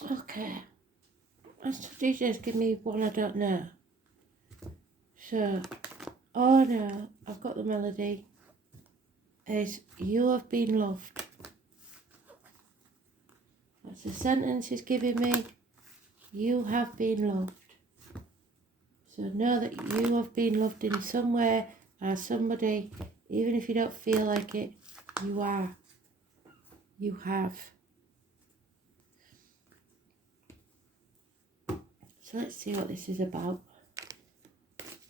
Okay. Astrology just give me one I don't know. So, oh no, I've got the melody. Is you have been loved. That's the sentence he's giving me. You have been loved. So know that you have been loved in some way by somebody, even if you don't feel like it, you are. You have. So let's see what this is about.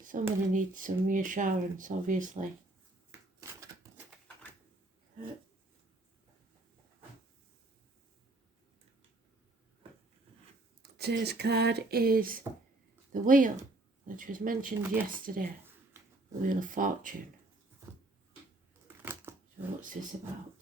Somebody needs some reassurance, obviously. Today's card is the Wheel, which was mentioned yesterday. The Wheel of Fortune. So what's this about?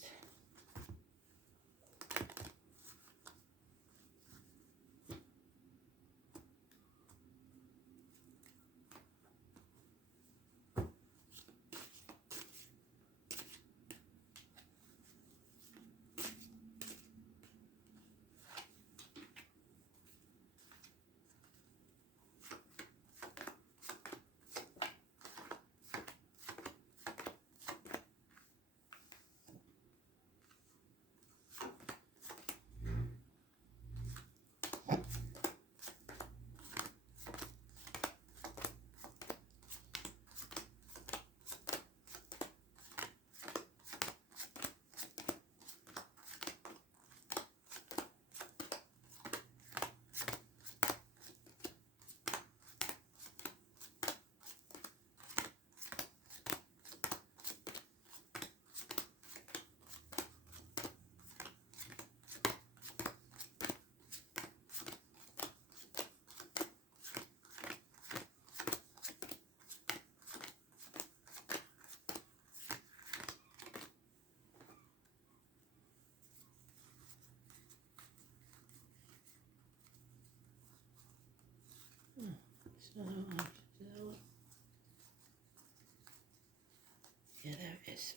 Yeah, there it is.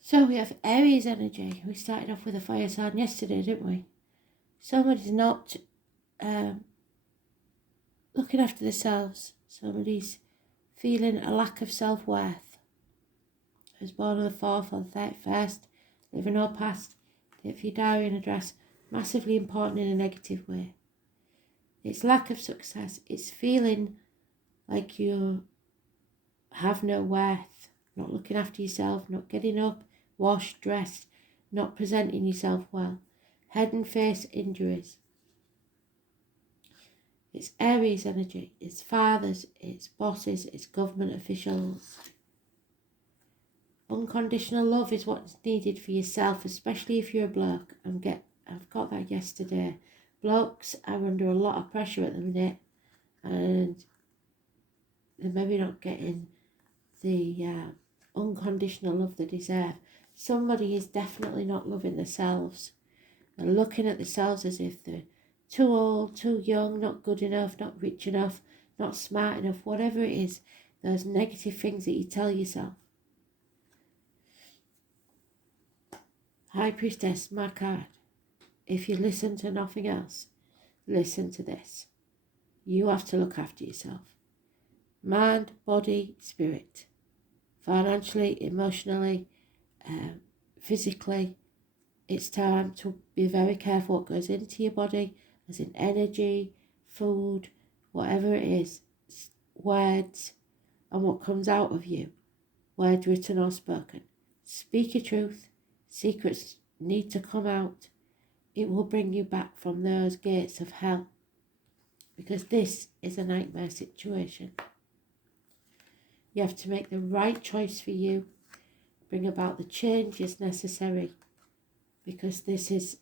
So we have Aries energy. We started off with a fire sign yesterday, didn't we? Somebody's not looking after themselves. Somebody's feeling a lack of self-worth. Who's born on the 4th or the 31st, living or past, if your diary and address, massively important in a negative way. It's lack of success. It's feeling like you have no worth, not looking after yourself, not getting up, washed, dressed, not presenting yourself well. Head and face injuries. It's Aries energy. It's fathers, it's bosses, it's government officials. Unconditional love is what's needed for yourself, especially if you're a bloke. I've got that yesterday. Blokes are under a lot of pressure at the minute, and they're maybe not getting the unconditional love they deserve. Somebody is definitely not loving themselves. They're looking at themselves as if they're too old, too young, not good enough, not rich enough, not smart enough, whatever it is, those negative things that you tell yourself. High Priestess, my card. If you listen to nothing else, listen to this. You have to look after yourself. Mind, body, spirit. Financially, emotionally, physically. It's time to be very careful what goes into your body, as in energy, food, whatever it is, words, and what comes out of you, words written or spoken. Speak your truth. Secrets need to come out. It will bring you back from those gates of hell, because this is a nightmare situation. You have to make the right choice for you, bring about the changes necessary, because this is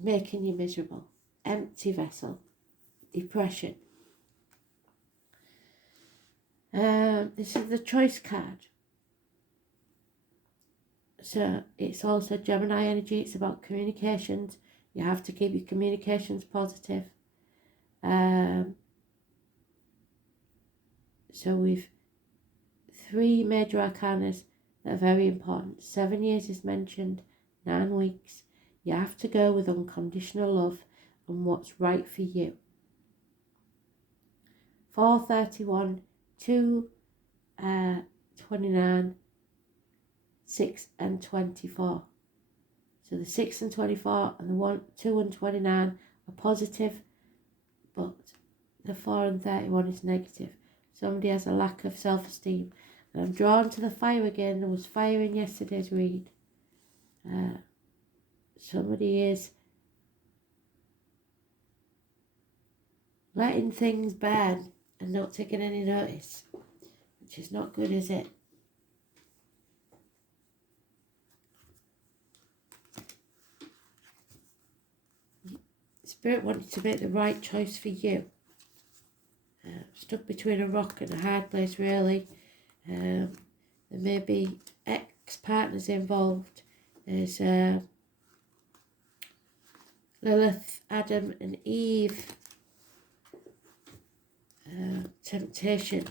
making you miserable. Empty vessel, depression. This is the choice card. So it's also Gemini energy. It's about communications. You have to keep your communications positive. So we've 3 major arcanas that are very important. 7 years is mentioned, 9 weeks. You have to go with unconditional love and what's right for you. 431, 2, 29, 6 and 24. So the 6 and 24 and the 2 and 29 are positive, but the 4 and 31 is negative. Somebody has a lack of self-esteem. And I'm drawn to the fire again. There was fire in yesterday's read. Somebody is letting things burn and not taking any notice, which is not good, is it? Spirit wanted to make the right choice for you. Stuck between a rock and a hard place, really. There may be ex-partners involved. There's Lilith, Adam and Eve. Temptation.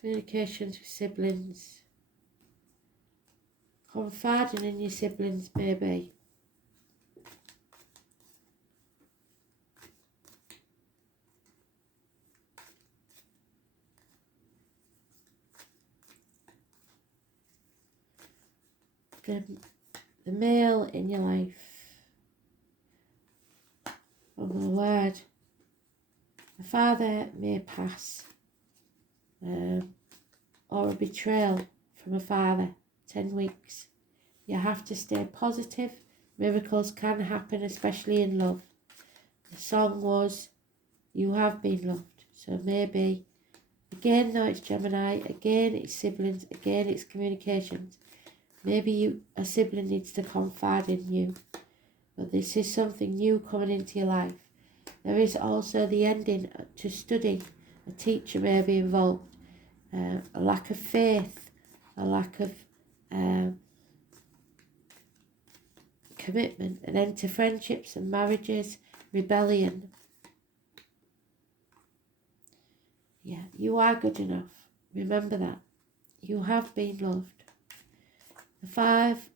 Communications with siblings. Confiding in your siblings, maybe. The male in your life. Oh my word. A father may pass. Or a betrayal from a father. 10 weeks. You have to stay positive. Miracles can happen, especially in love. The song was, you have been loved. So maybe, again though it's Gemini, again it's siblings, again it's communications. Maybe a sibling needs to confide in you. But this is something new coming into your life. There is also the ending to study. A teacher may be involved. A lack of faith, a lack of commitment, an end to friendships and marriages, rebellion. Yeah, you are good enough. Remember that. You have been loved. The 5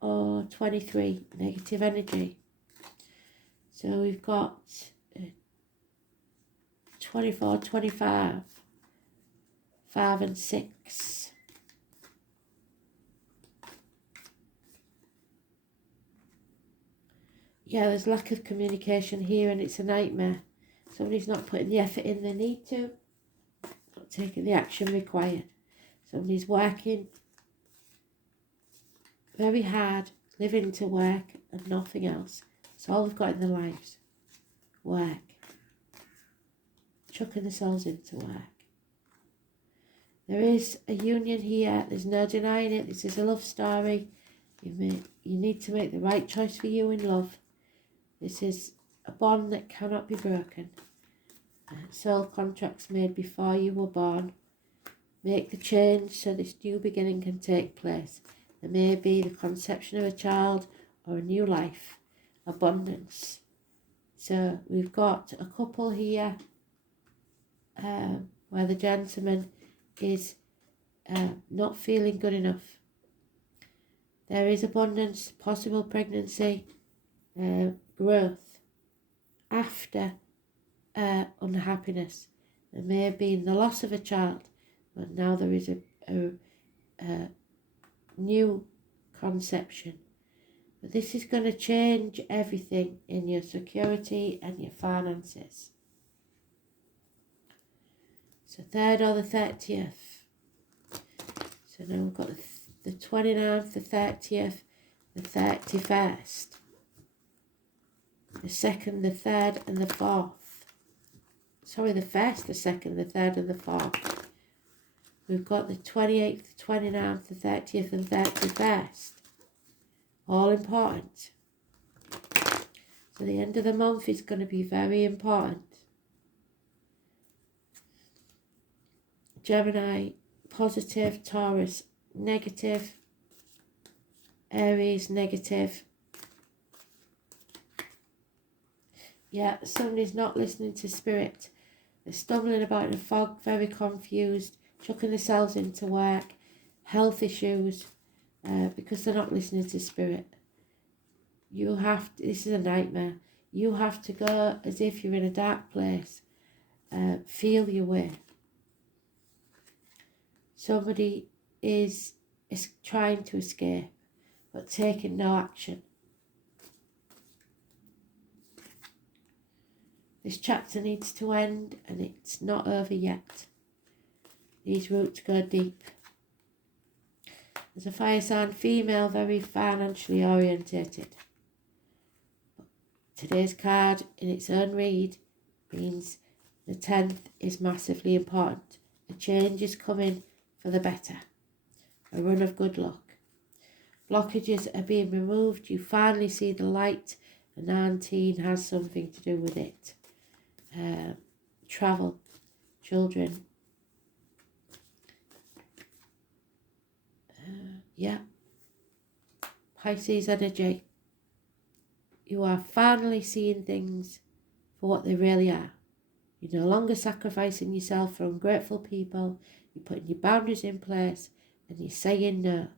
or 23, negative energy. So we've got 24, 25, 5 and 6. Yeah, there's lack of communication here and it's a nightmare. Somebody's not putting the effort in they need to, not taking the action required. Somebody's working very hard, living to work and nothing else. It's all they've got in their lives. Work. Chucking themselves into work. There is a union here. There's no denying it. This is a love story. You need to make the right choice for you in love. This is a bond that cannot be broken. Soul contracts made before you were born. Make the change so this new beginning can take place. There may be the conception of a child or a new life. Abundance. So we've got a couple here where the gentleman is not feeling good enough. There is abundance, possible pregnancy, growth after unhappiness. There may have been the loss of a child, but now there is a new conception. But this is going to change everything in your security and your finances. So 3rd or the 30th. So now we've got the 29th, the 30th, the 31st. The 2nd, the 3rd and the 4th. Sorry, the 1st, the 2nd, the 3rd and the 4th. We've got the 28th, the 29th, the 30th and 31st. All important. So the end of the month is going to be very important. Gemini, positive. Taurus, negative. Aries, negative. Yeah, somebody's not listening to spirit. They're stumbling about in a fog, very confused, chucking themselves into work, health issues, because they're not listening to spirit. You have to, this is a nightmare. You have to go as if you're in a dark place. Feel your way. Somebody is trying to escape, but taking no action. This chapter needs to end, and it's not over yet. These roots go deep. There's a fire sign female, very financially orientated. Today's card, in its own read, means the 10th is massively important. A change is coming for the better. A run of good luck. Blockages are being removed. You finally see the light. The 19 has something to do with it. Travel, children. Yeah. Pisces energy. You are finally seeing things for what they really are. You're no longer sacrificing yourself for ungrateful people. You're putting your boundaries in place and you're saying no.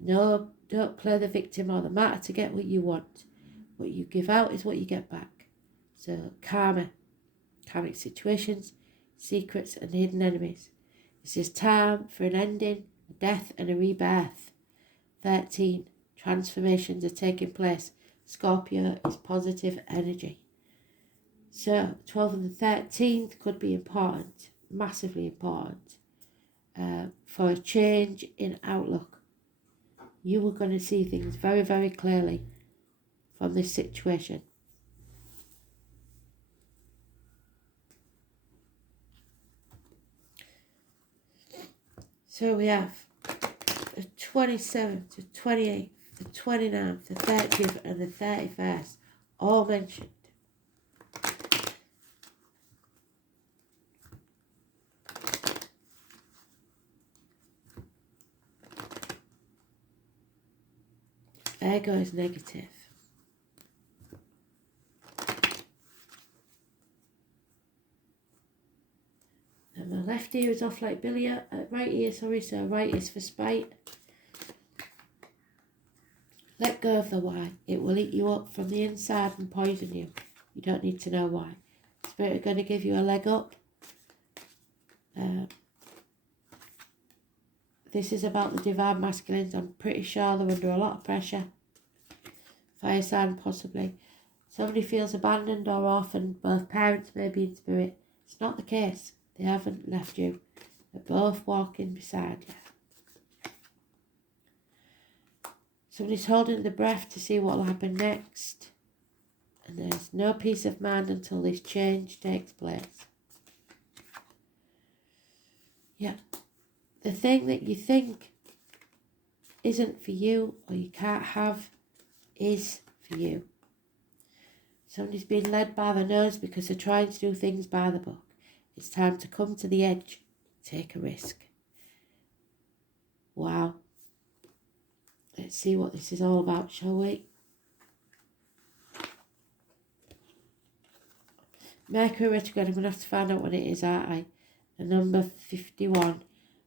No, don't play the victim or the martyr to get what you want. What you give out is what you get back. So karma, karmic situations, secrets and hidden enemies. This is time for an ending, a death and a rebirth. 13, transformations are taking place. Scorpio is positive energy. So 12th and the 13th could be important, massively important, for a change in outlook. You are going to see things very, very clearly from this situation. So we have the 27th, the 28th, the 29th, the 30th and the 31st, all mentioned. Virgo is negative. And my left ear is off like Billy, right ear, so right is for spite. Let go of the why. It will eat you up from the inside and poison you. You don't need to know why. Spirit are going to give you a leg up. This is about the divine masculines. I'm pretty sure they're under a lot of pressure. Fire sign possibly. Somebody feels abandoned or orphaned. Both parents may be in spirit. It's not the case. They haven't left you. They're both walking beside you. Somebody's holding the breath to see what will happen next. And there's no peace of mind until this change takes place. Yeah. The thing that you think isn't for you or you can't have is for you. Somebody's being led by the nose because they're trying to do things by the book. It's time to come to the edge. Take a risk. Wow. Let's see what this is all about, shall we? Mercury Retrograde, I'm going to have to find out what it is, aren't I? The number 51.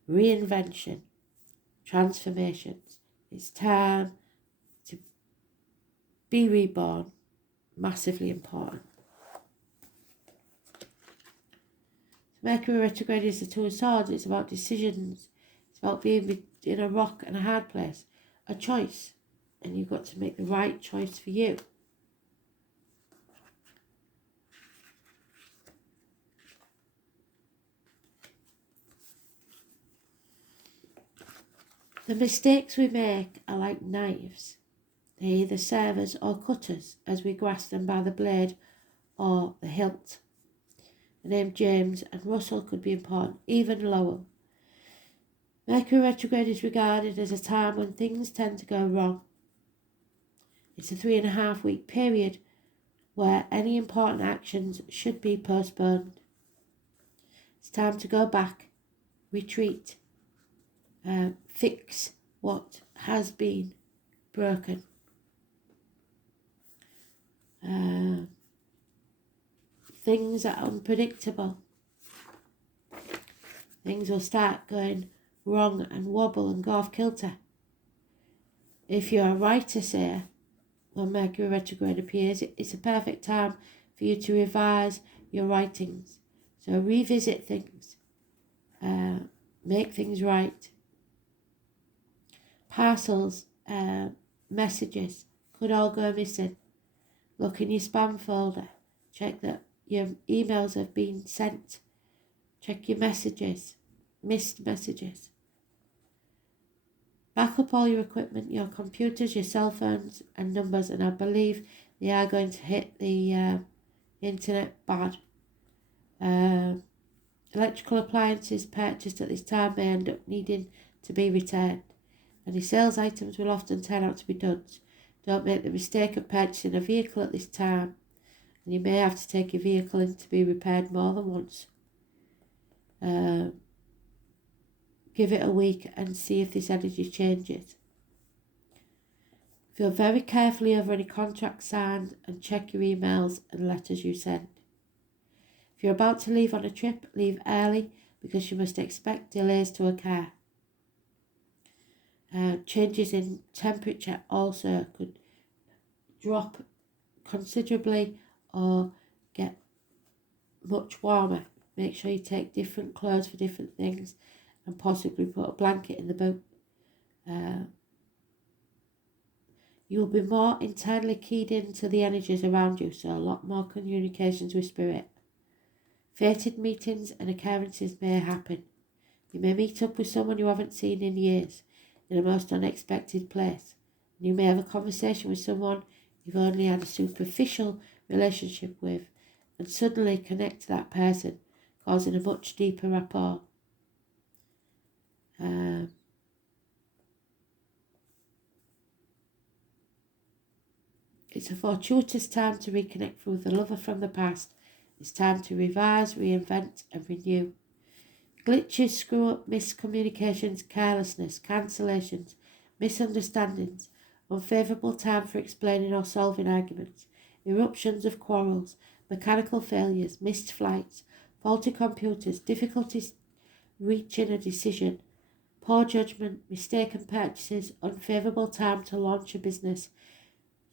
Reinvention. Transformations. It's time to be reborn. Massively important. Mercury Retrograde is the Two of Swords. It's about decisions. It's about being in a rock and a hard place. A choice. And you've got to make the right choice for you. The mistakes we make are like knives. They either serve us or cut us as we grasp them by the blade or the hilt. The name James and Russell could be important, even Lowell. Mercury Retrograde is regarded as a time when things tend to go wrong. It's a 3.5-week period where any important actions should be postponed. It's time to go back, retreat, fix what has been broken. Things are unpredictable. Things will start going wrong and wobble and go off kilter. If you're a writer, say, when Mercury retrograde appears, it's a perfect time for you to revise your writings. So revisit things, make things right. Parcels, messages could all go missing. Look in your spam folder. Check that your emails have been sent. Check your messages, missed messages. Back up all your equipment, your computers, your cell phones and numbers, and I believe they are going to hit the internet bad. Electrical appliances purchased at this time may end up needing to be returned. Any sales items will often turn out to be duds. Don't make the mistake of purchasing a vehicle at this time, and you may have to take your vehicle in to be repaired more than once. Give it a week and see if this energy changes. Feel very carefully over any contracts signed and check your emails and letters you send. If you're about to leave on a trip, leave early because you must expect delays to occur. Changes in temperature also could drop considerably or get much warmer. Make sure you take different clothes for different things and possibly put a blanket in the boot. You'll be more internally keyed into the energies around you, so a lot more communications with spirit. Fated meetings and occurrences may happen. You may meet up with someone you haven't seen in years in a most unexpected place. And you may have a conversation with someone you've only had a superficial relationship with and suddenly connect to that person, causing a much deeper rapport. It's a fortuitous time to reconnect with the lover from the past. It's time to revise, reinvent and renew. Glitches, screw-up, miscommunications, carelessness, cancellations, misunderstandings, unfavourable time for explaining or solving arguments, eruptions of quarrels, mechanical failures, missed flights, faulty computers, difficulties reaching a decision, poor judgment, mistaken purchases, unfavourable time to launch a business,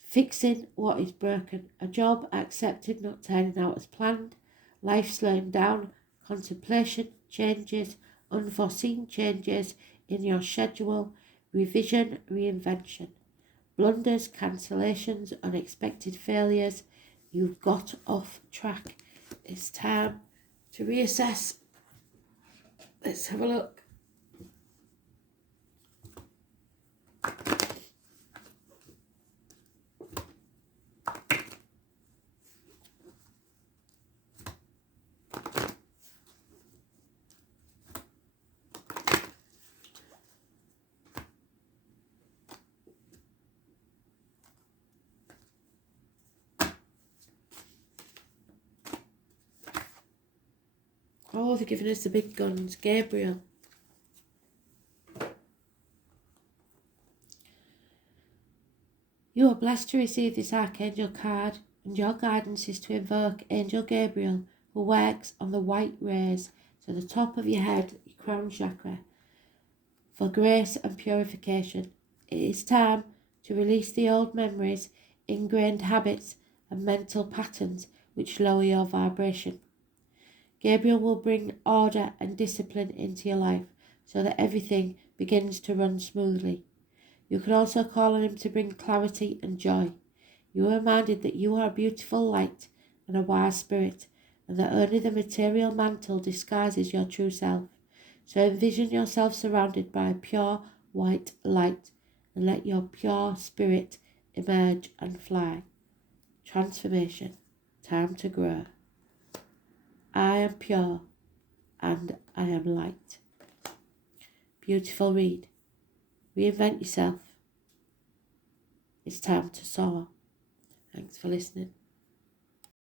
fixing what is broken, a job accepted not turning out as planned, life slowing down, contemplation, changes, unforeseen changes in your schedule, revision, reinvention, blunders, cancellations, unexpected failures. You've got off track. It's time to reassess. Let's have a look. Oh, they're giving us the big guns. Gabriel. You are blessed to receive this Archangel card, and your guidance is to invoke Angel Gabriel, who works on the white rays to the top of your head, your crown chakra, for grace and purification. It is time to release the old memories, ingrained habits, and mental patterns which lower your vibration. Gabriel will bring order and discipline into your life so that everything begins to run smoothly. You can also call on him to bring clarity and joy. You are reminded that you are a beautiful light and a wise spirit, and that only the material mantle disguises your true self. So envision yourself surrounded by pure white light and let your pure spirit emerge and fly. Transformation. Time to grow. I am pure and I am light. Beautiful read. Reinvent yourself. It's time to soar. Thanks for listening.